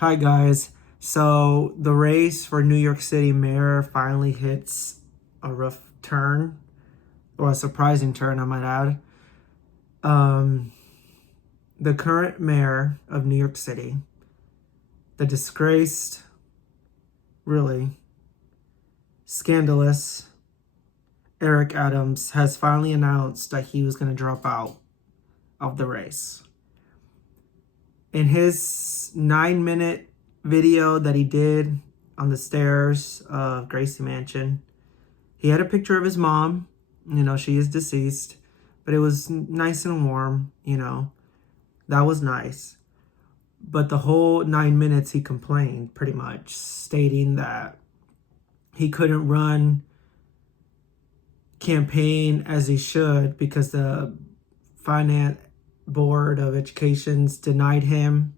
Hi guys. So the race for New York City mayor finally hits a rough turn, or a surprising turn, I might add. Um, the current mayor of New York City, the disgraced, really scandalous Eric Adams, has finally announced that he was going to drop out of the race. In his 9-minute video that he did on the stairs of Gracie Mansion, he had a picture of his mom. She is deceased, but it was nice and warm. That was nice. But the whole 9 minutes he complained, pretty much, stating that he couldn't run campaign as he should because the finance board of education's denied him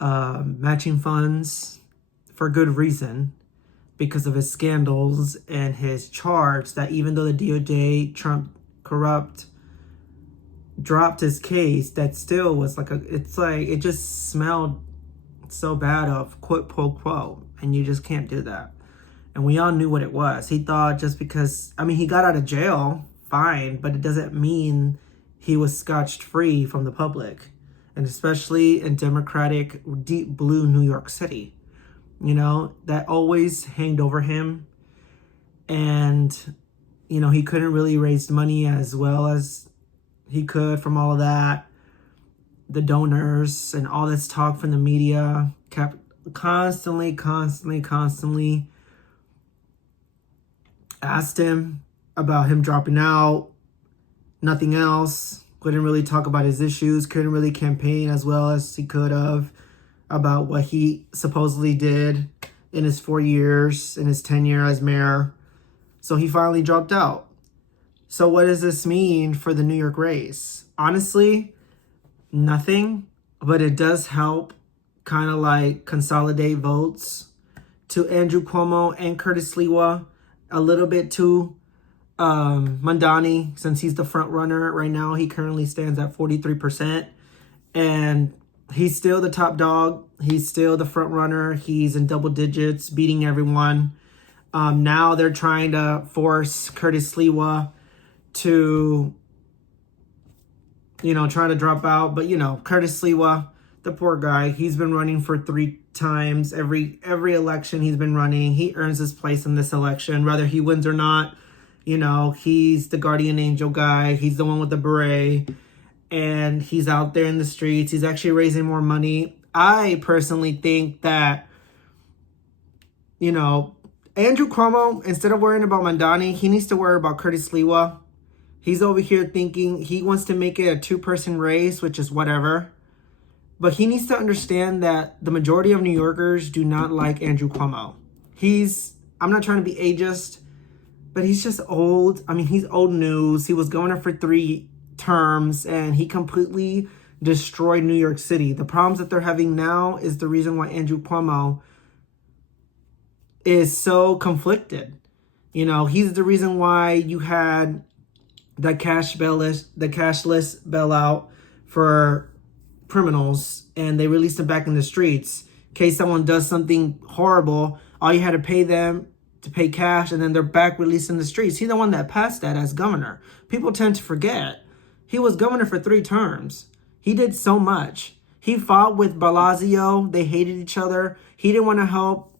matching funds for good reason, because of his scandals and his charge that even though the DOJ, Trump corrupt, dropped his case, that still was it just smelled so bad of quid pro quo, and you just can't do that. And we all knew what it was. He thought just because, he got out of jail, fine, but it doesn't mean he was scotched free from the public, and especially in democratic, deep blue New York City. That always hanged over him. And, he couldn't really raise money as well as he could from all of that. The donors and all this talk from the media kept constantly asked him about him dropping out. Nothing else. Couldn't really talk about his issues. Couldn't really campaign as well as he could have about what he supposedly did in his 4 years, in his tenure as mayor. So he finally dropped out. So what does this mean for the New York race? Honestly, nothing, but it does help kind of like consolidate votes to Andrew Cuomo and Curtis Silwa, a little bit to mamdani, since he's the front runner right now. He currently stands at 43%, and he's still the top dog. He's still the front runner. He's in double digits, beating everyone. Now they're trying to force Curtis Silwa to, try to drop out. But, Curtis Silwa, the poor guy, he's been running for 3 times. Every election he's been running, he earns his place in this election, whether he wins or not. He's the guardian angel guy. He's the one with the beret. And he's out there in the streets. He's actually raising more money. I personally think that, Andrew Cuomo, instead of worrying about mamdani, he needs to worry about Curtis Silwa. He's over here thinking he wants to make it a 2-person race, which is whatever. But he needs to understand that the majority of New Yorkers do not like Andrew Cuomo. I'm not trying to be ageist, but he's just old. He's old news. He was governor for 3 terms, and he completely destroyed New York City. The problems that they're having now is the reason why Andrew Cuomo is so conflicted. He's the reason why you had the cashless bailout for criminals, and they released them back in the streets. In case someone does something horrible, all you had to pay them to pay cash, and then they're back released in the streets. He's the one that passed that as governor. People tend to forget. He was governor for 3 terms. He did so much. He fought with Blasio. They hated each other. He didn't want to help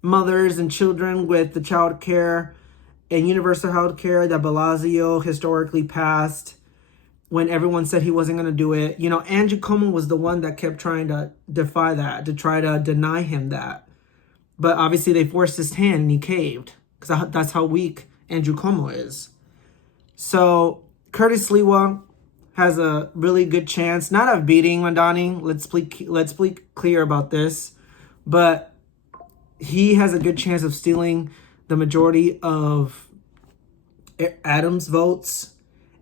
mothers and children with the child care and universal health care that Blasio historically passed when everyone said he wasn't going to do it. Andrew Cuomo was the one that kept trying to defy that, to try to deny him that. But obviously they forced his hand and he caved, because that's how weak Andrew Cuomo is. So Curtis Silwa has a really good chance, not of beating mamdani. Let's be clear about this. But he has a good chance of stealing the majority of Adams' votes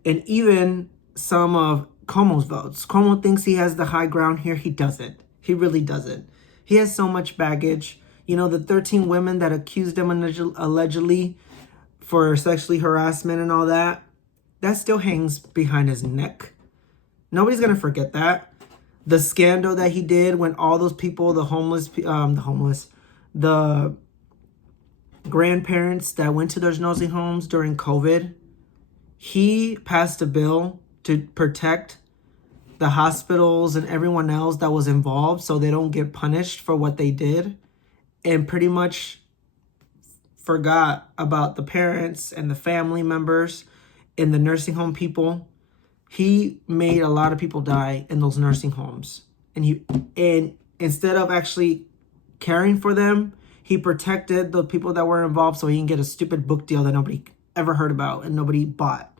and even some of Cuomo's votes. Cuomo thinks he has the high ground here. He doesn't. He really doesn't. He has so much baggage. The 13 women that accused him allegedly for sexually harassment and all that, that still hangs behind his neck. Nobody's going to forget that. The scandal that he did when all those people, the grandparents that went to those nursing homes during COVID, he passed a bill to protect the hospitals and everyone else that was involved so they don't get punished for what they did, and pretty much forgot about the parents and the family members and the nursing home people. He made a lot of people die in those nursing homes. And instead of actually caring for them, he protected the people that were involved so he can get a stupid book deal that nobody ever heard about and nobody bought.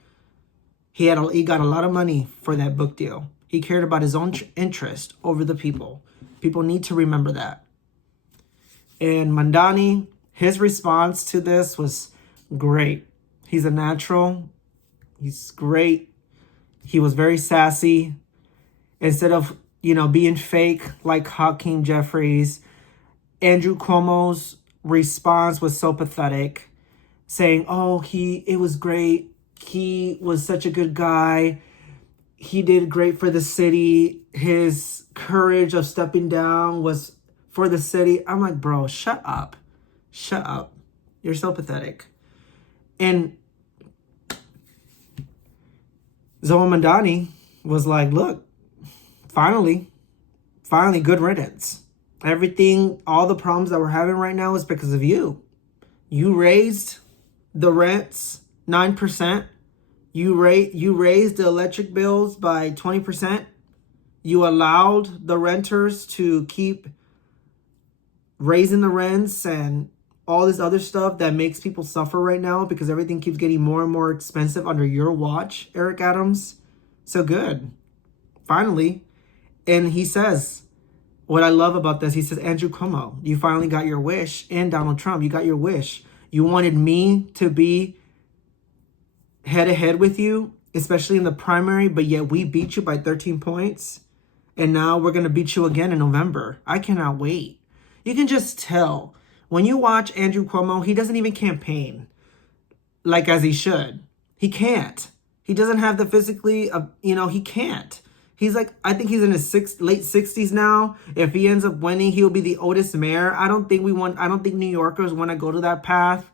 He got a lot of money for that book deal. He cared about his own interest over the people. People need to remember that. And Mamdani, his response to this was great. He's a natural. He's great. He was very sassy. Instead of, being fake like Hakeem Jeffries, Andrew Cuomo's response was so pathetic, saying, it was great. He was such a good guy. He did great for the city. His courage of stepping down was for the city. I'm like, bro, shut up. Shut up. You're so pathetic. And Zoe Mamdani was like, look, finally, good riddance. Everything, all the problems that we're having right now is because of you. You raised the rents 9%. You raised the electric bills by 20%. You allowed the renters to keep raising the rents and all this other stuff that makes people suffer right now because everything keeps getting more and more expensive under your watch, Eric Adams. So good. Finally. And he says, what I love about this, he says, Andrew Cuomo, you finally got your wish. And Donald Trump, you got your wish. You wanted me to be head-to-head with you, especially in the primary, but yet we beat you by 13 points. And now we're going to beat you again in November. I cannot wait. You can just tell. When you watch Andrew Cuomo, he doesn't even campaign like as he should. He can't. He doesn't have the physically, he can't. He's like, I think he's in his late 60s now. If he ends up winning, he'll be the oldest mayor. I don't think New Yorkers want to go to that path.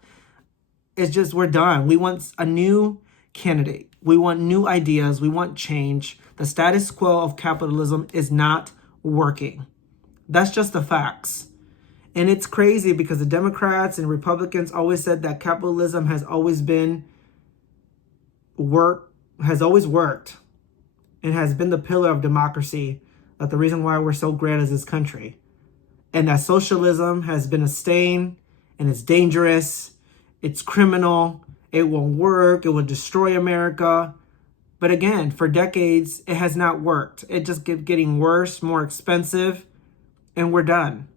It's just, we're done. We want a new candidate. We want new ideas. We want change. The status quo of capitalism is not working. That's just the facts. And it's crazy because the Democrats and Republicans always said that capitalism has always worked and has been the pillar of democracy, that the reason why we're so great as this country. And that socialism has been a stain and it's dangerous, it's criminal, it won't work, it will destroy America. But again, for decades, it has not worked. It just kept getting worse, more expensive, and we're done.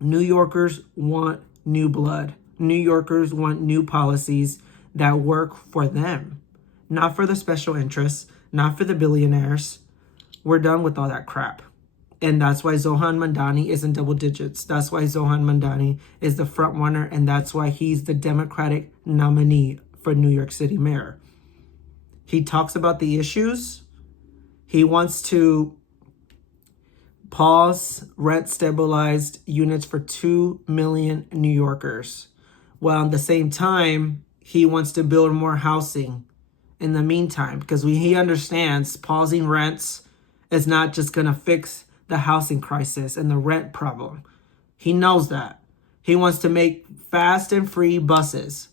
New Yorkers want new blood. New Yorkers want new policies that work for them, not for the special interests, not for the billionaires. We're done with all that crap. And that's why Zohan Mamdani is in double digits. That's why Zohan Mamdani is the front runner, and that's why he's the Democratic nominee for New York City mayor. He talks about the issues. He wants to pause rent stabilized units for 2 million New Yorkers, while at the same time, he wants to build more housing in the meantime, because he understands pausing rents is not just going to fix the housing crisis and the rent problem. He knows that. He wants to make fast and free buses.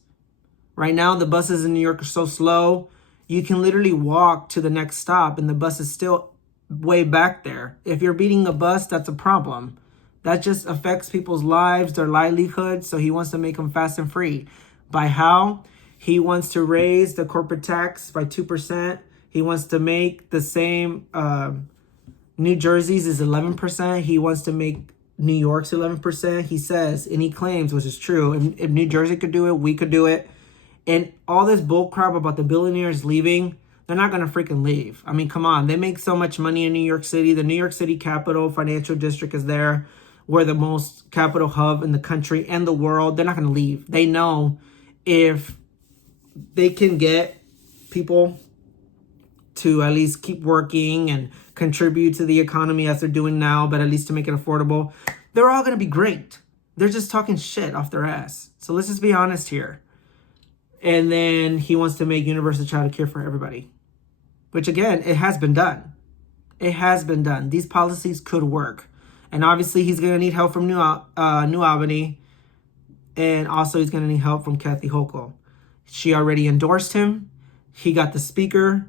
Right now, the buses in New York are so slow, you can literally walk to the next stop and the bus is still way back there. If you're beating a bus, that's a problem. That just affects people's lives, their livelihood. So he wants to make them fast and free. By how? He wants to raise the corporate tax by 2%. He wants to make the same, New Jersey's is 11%. He wants to make New York's 11%. He says, and he claims, which is true, if New Jersey could do it, we could do it. And all this bull crap about the billionaires leaving, they're not going to freaking leave. I mean, come on. They make so much money in New York City. The New York City capital financial district is there. We're the most capital hub in the country and the world. They're not going to leave. They know if they can get people to at least keep working and contribute to the economy as they're doing now, but at least to make it affordable. They're all going to be great. They're just talking shit off their ass. So let's just be honest here. And then he wants to make universal child care for everybody. Which again, it has been done. It has been done. These policies could work. And obviously he's going to need help from New Albany. And also he's going to need help from Kathy Hochul. She already endorsed him. He got the speaker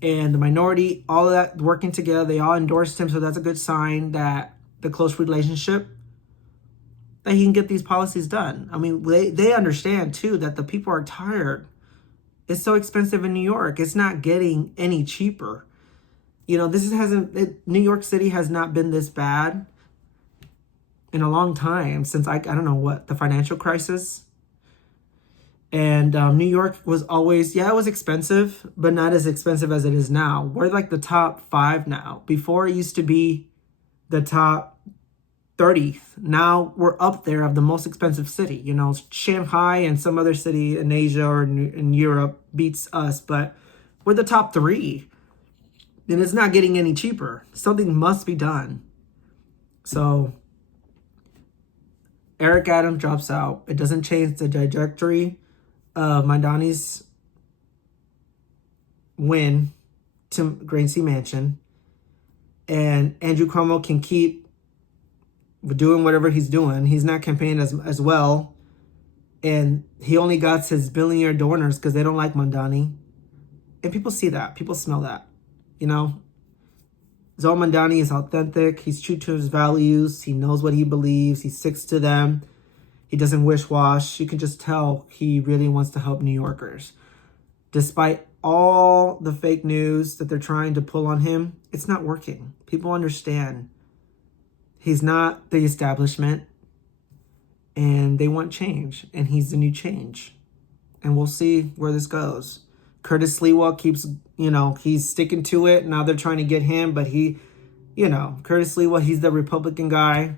and the minority, all of that working together. They all endorsed him. So that's a good sign that the close relationship, that he can get these policies done. I mean, they understand too that the people are tired. It's so expensive in New York. It's not getting any cheaper. You know, New York City has not been this bad in a long time since I don't know what, the financial crisis. And New York was always, it was expensive, but not as expensive as it is now. We're like the top 5 now. Before it used to be the top 30th. Now we're up there of the most expensive city. You know, Shanghai and some other city in Asia or in Europe beats us, but we're the top 3. And it's not getting any cheaper. Something must be done. So Eric Adams drops out. It doesn't change the trajectory of Mamdani's win to Gracie Mansion. And Andrew Cuomo can keep doing whatever he's doing. He's not campaigning as well. And he only got his billionaire donors because they don't like Mamdani. And people see that. People smell that. You know, Zoe Mamdani is authentic. He's true to his values. He knows what he believes. He sticks to them. He doesn't wish-wash. You can just tell he really wants to help New Yorkers. Despite all the fake news that they're trying to pull on him, it's not working. People understand. He's not the establishment. And they want change. And he's the new change. And we'll see where this goes. Curtis Silwa keeps, he's sticking to it. Now they're trying to get him, but Curtis Silwa, he's the Republican guy.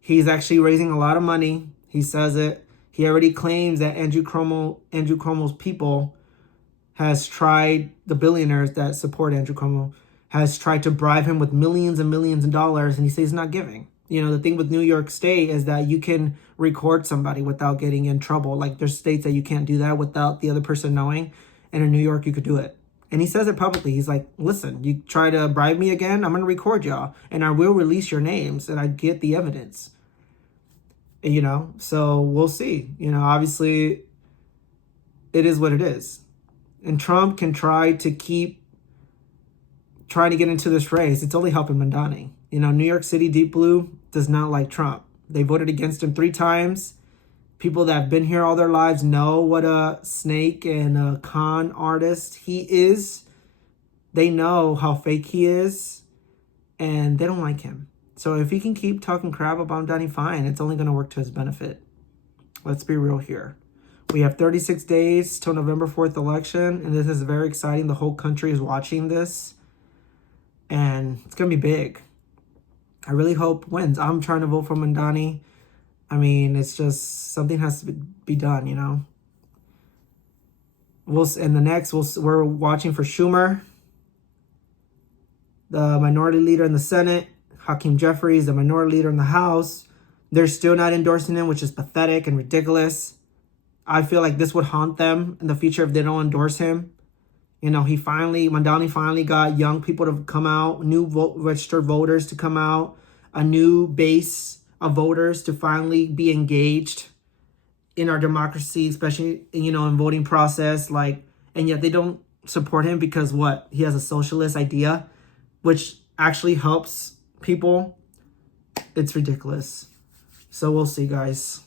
He's actually raising a lot of money. He says it. He already claims that Andrew Cuomo's people has tried, the billionaires that support Andrew Cuomo, has tried to bribe him with millions and millions of dollars, and he says he's not giving. The thing with New York State is that you can record somebody without getting in trouble. Like, there's states that you can't do that without the other person knowing. And in New York, you could do it. And he says it publicly. He's like, listen, you try to bribe me again, I'm going to record y'all. And I will release your names and I get the evidence. So we'll see. Obviously, it is what it is. And Trump can try to keep trying to get into this race. It's only helping Mamdani. New York City Deep Blue does not like Trump. They voted against him 3 times. People that have been here all their lives know what a snake and a con artist he is. They know how fake he is, and they don't like him. So if he can keep talking crap about Mamdani, fine. It's only going to work to his benefit. Let's be real here. We have 36 days till November 4th election, and this is very exciting. The whole country is watching this, and it's going to be big. I really hope wins. I'm trying to vote for Mamdani. I mean, it's just something has to be done, We're watching for Schumer, the minority leader in the Senate, Hakeem Jeffries, the minority leader in the House. They're still not endorsing him, which is pathetic and ridiculous. I feel like this would haunt them in the future if they don't endorse him. Mamdani finally got young people to come out, registered voters to come out, a new base of voters to finally be engaged in our democracy, especially, in voting process. And yet they don't support him because what? He has a socialist idea, which actually helps people. It's ridiculous. So we'll see, guys.